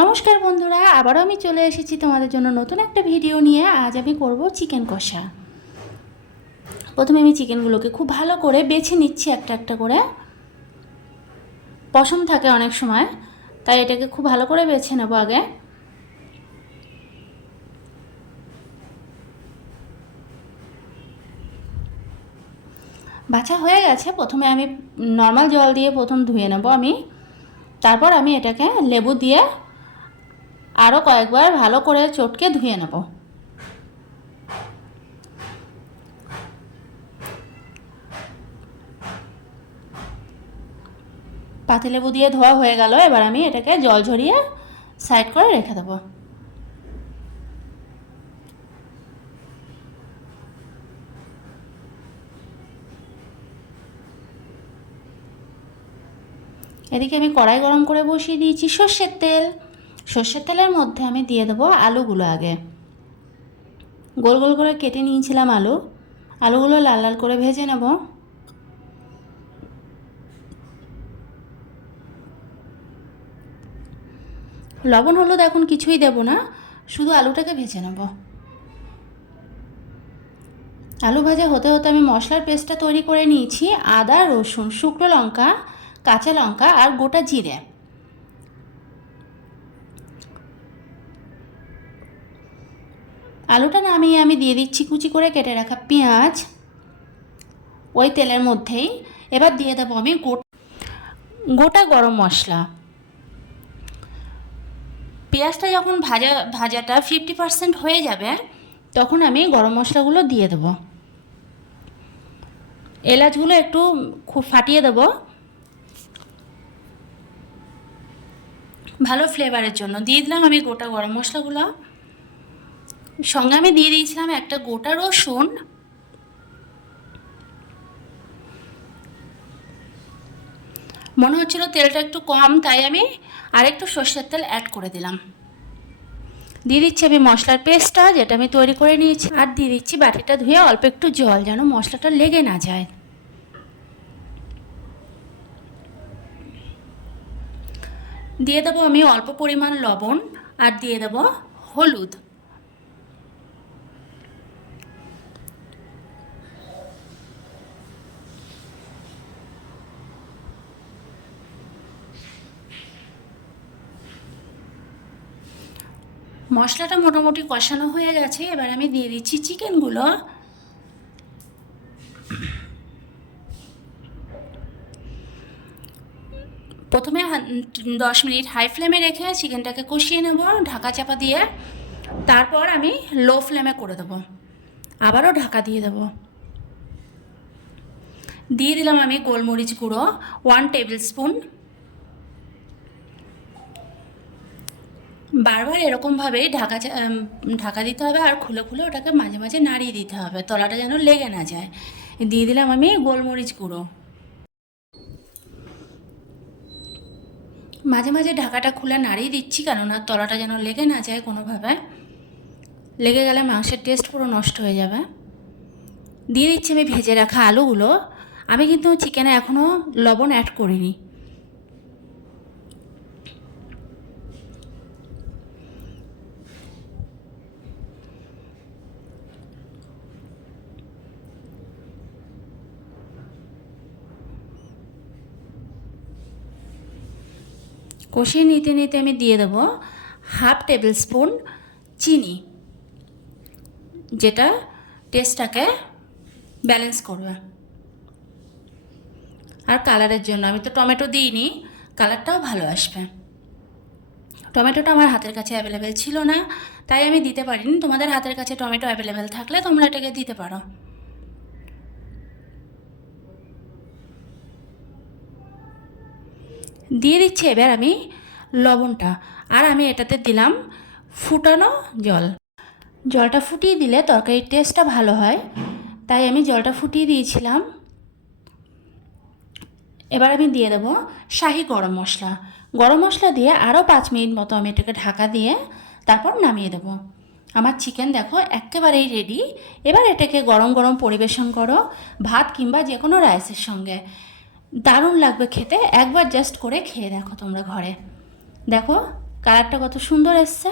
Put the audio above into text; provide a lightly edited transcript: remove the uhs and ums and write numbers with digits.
নমস্কার বন্ধুরা, আবারও আমি চলে এসেছি তোমাদের জন্য নতুন একটা ভিডিও নিয়ে। আজ আমি করব চিকেন কষা। প্রথমে আমি চিকেনগুলোকে খুব ভালো করে বেছে নিচ্ছি একটা একটা করে। পশম থাকে অনেক সময়, তাই এটাকে খুব ভালো করে বেছে নেব আগে। বাছা হয়ে গেছে। প্রথমে আমি নর্মাল জল দিয়ে প্রথম ধুয়ে নেব আমি। তারপর আমি এটাকে লেবু দিয়ে আরও কয়েকবার ভালো করে চটকে ধুয়ে নেব। পাতিলেবু দিয়ে ধোয়া হয়ে গেল। এবার আমি এটাকে জল ঝরিয়ে সাইড করে রেখে দেবো। এদিকে আমি কড়াই গরম করে বসিয়ে দিয়েছি সর্ষের তেল। সর্ষের তেলের মধ্যে আমি দিয়ে দেবো আলুগুলো। আগে গোল গোল করে কেটে নিয়েছিলাম আলুগুলো লাল লাল করে ভেজে নেব। লবণ হলুদ এখন কিছুই দেব না, শুধু আলুটাকে ভেজে নেব। আলু ভাজা হতে হতে আমি মশলার পেস্টটা তৈরি করে নিয়েছি। আদা, রসুন, শুকনো লঙ্কা, কাঁচা লঙ্কা আর গোটা জিরে। আলুটা নামিয়ে আমি দিয়ে দিচ্ছি কুচি করে কেটে রাখা পেঁয়াজ ওই তেলের মধ্যেই। এবার দিয়ে দেবো আমি গোটা গরম মশলা। পেঁয়াজটা যখন ভাজাটা 50% হয়ে যাবে, তখন আমি গরম মশলাগুলো দিয়ে দেবো। এলাচগুলো একটু খুব ফাটিয়ে দেবো ভালো ফ্লেভারের জন্য। দিয়ে দিলাম আমি গোটা গরম মশলাগুলো। সঙ্গে আমি দিয়ে দিয়েছিলাম একটা গোটা রসুন। মনে হচ্ছিল তেলটা একটু কম, তাই আমি আরেকটু সর্ষের তেল অ্যাড করে দিলাম। দিয়ে দিচ্ছি আমি মশলার পেস্টটা, যেটা আমি তৈরি করে নিয়েছি, আর দিয়ে দিচ্ছি বাটিটা ধুয়ে অল্প একটু জল, যেন মশলাটা লেগে না যায়। দিয়ে দেবো আমি অল্প পরিমাণ লবণ, আর দিয়ে দেবো হলুদ। মশলাটা মোটামুটি কষানো হয়ে গেছে। এবার আমি দিয়ে দিচ্ছি চিকেনগুলো। প্রথমে 10 মিনিট হাই ফ্লেমে রেখে চিকেনটাকে কষিয়ে নেব ঢাকা চাপা দিয়ে। তারপর আমি লো ফ্লেমে করে দেবো, আবারও ঢাকা দিয়ে দেবো। দিয়ে দিলাম আমি গোলমরিচ গুঁড়ো 1 টেবিল স্পুন। বারবার এরকমভাবেই ঢাকা দিতে হবে, আর খুলে খুলে ওটাকে মাঝে মাঝে নাড়িয়ে দিতে হবে, তলাটা যেন লেগে না যায়। দিয়ে দিলাম আমি গোলমরিচ গুঁড়ো। মাঝে মাঝে ঢাকাটা খুলে নাড়িয়ে দিচ্ছি, কেননা তলাটা যেন লেগে না যায় কোনোভাবে। লেগে গেলে মাংসের টেস্ট পুরো নষ্ট হয়ে যাবে। দিয়ে দিচ্ছি আমি ভেজে রাখা আলুগুলো। আমি কিন্তু চিকেনে এখনও লবণ অ্যাড করিনি। কষিয়ে নিতে নিতে আমি দিয়ে দেবো 1/2 টেবিল স্পুন চিনি, যেটা টেস্টটাকে ব্যালেন্স করবে। আর কালারের জন্য আমি তো টমেটো দিইনি, কালারটাও ভালো আসবে। টমেটোটা আমার হাতের কাছে অ্যাভেলেবেল ছিল না, তাই আমি দিতে পারিনি। তোমাদের হাতের কাছে টমেটো অ্যাভেলেবেল থাকলে তোমরা এটাকে দিতে পারো। দিয়ে দিচ্ছি এবার আমি লবণটা, আর আমি এটাতে দিলাম ফুটানো জল। জলটা ফুটিয়ে দিলে তরকারির টেস্টটা ভালো হয়, তাই আমি জলটা ফুটিয়ে দিয়েছিলাম। এবার আমি দিয়ে দেবো শাহি গরম মশলা। গরম মশলা দিয়ে আরও 5 মিনিট মতো আমি এটাকে ঢাকা দিয়ে তারপর নামিয়ে দেবো। আমার চিকেন দেখো একেবারেই রেডি। এবার এটাকে গরম গরম পরিবেশন করো ভাত কিংবা যে কোনো রাইসের সঙ্গে। দারুণ লাগবে খেতে। একবার জাস্ট করে খেয়ে দেখো তোমরা ঘরে। দেখো কালারটা কত সুন্দর এসছে।